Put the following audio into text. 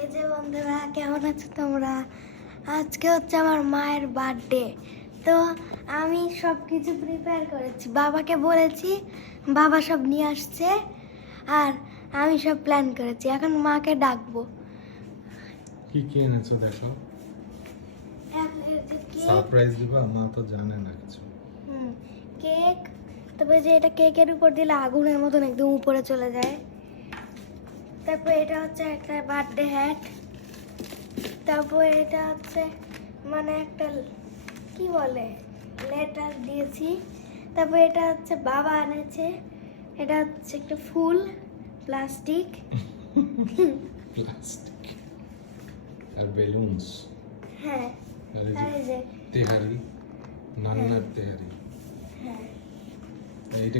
এই যে বন্ধুরা কেমন আছো তোমরা? আজকে হচ্ছে আমার মায়ের বার্থডে তো আমি সব কিছু প্রিপেয়ার করেছি। বাবাকে বলেছি বাবা সব নিয়ে আসছে আর আমি সব প্ল্যান করেছি। এখন মাকে ডাকবো। কি কি এনেছো দেখো? সারপ্রাইজ দিবা মা তো জানে না কিছু। কেক তারপরে যে এটা কেকের উপর দিলে আগুনের মতন একদম উপরে চলে যায়। তারপর এটা হচ্ছে একটা বার্থডে হ্যাট তারপর এটা হচ্ছে মানে একটা কি বলে? লেটার দিয়েছি। তারপর এটা হচ্ছে বাবা এনেছে। এটা হচ্ছে একটা ফুল প্লাস্টিক প্লাস্টিক আর বেলুনস হ্যাঁ। আর এই যে তেহারি নান্নার তেহারি হ্যাঁ। এইটা